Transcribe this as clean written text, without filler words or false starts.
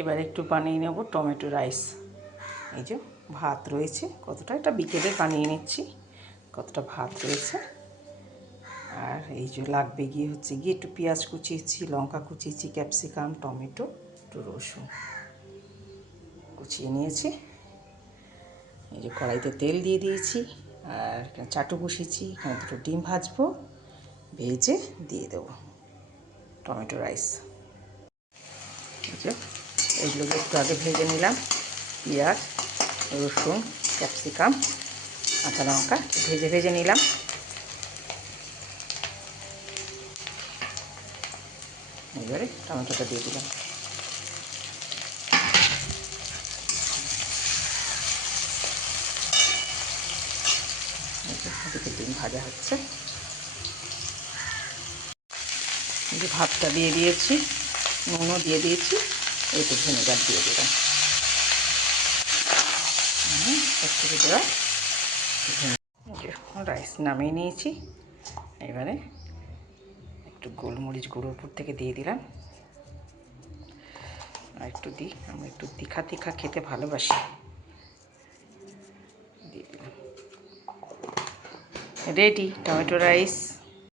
এবার একটু বানিয়ে নেব টমেটো রাইস। এই যে ভাত রয়েছে কতটা, এটা বিকেলে বানিয়ে নিচ্ছি, কতটা ভাত রয়েছে। আর এই যে লাগবে গিয়ে হচ্ছে গিয়ে একটু পেঁয়াজ কুচিয়েছি, লঙ্কা কুচিয়েছি, ক্যাপসিকাম, টমেটো, একটু রসুন কুচিয়ে নিয়েছি। এই যে কড়াইতে তেল দিয়ে দিয়েছি, আর এখানে চাটু বসিয়েছি, এখানে দুটো ডিম ভাজবো, ভেজে দিয়ে দেবো টমেটো রাইস। এই যে এইগুলোকে একটু আগে ভেজে নিলাম, পেঁয়াজ, রসুন, ক্যাপসিকাম, কাঁচা লঙ্কা ভেজে নিলাম। এবারে টমেটোটা দিয়ে দিলাম। এদিকে ডিম ভাজা হচ্ছে। যে ভাতটা দিয়ে দিয়েছি, নুনও দিয়ে দিয়েছি, একটু ভিনেগার দিয়ে দিলাম। রাইস নামিয়ে নিয়েছি। এবারে একটু গোলমরিচ গুঁড়ো উপর থেকে দিয়ে দিলাম, আর একটু দিই, আমি একটু তিখা তিখা খেতে ভালোবাসি, দিয়ে দিলাম। Ready tomato rice.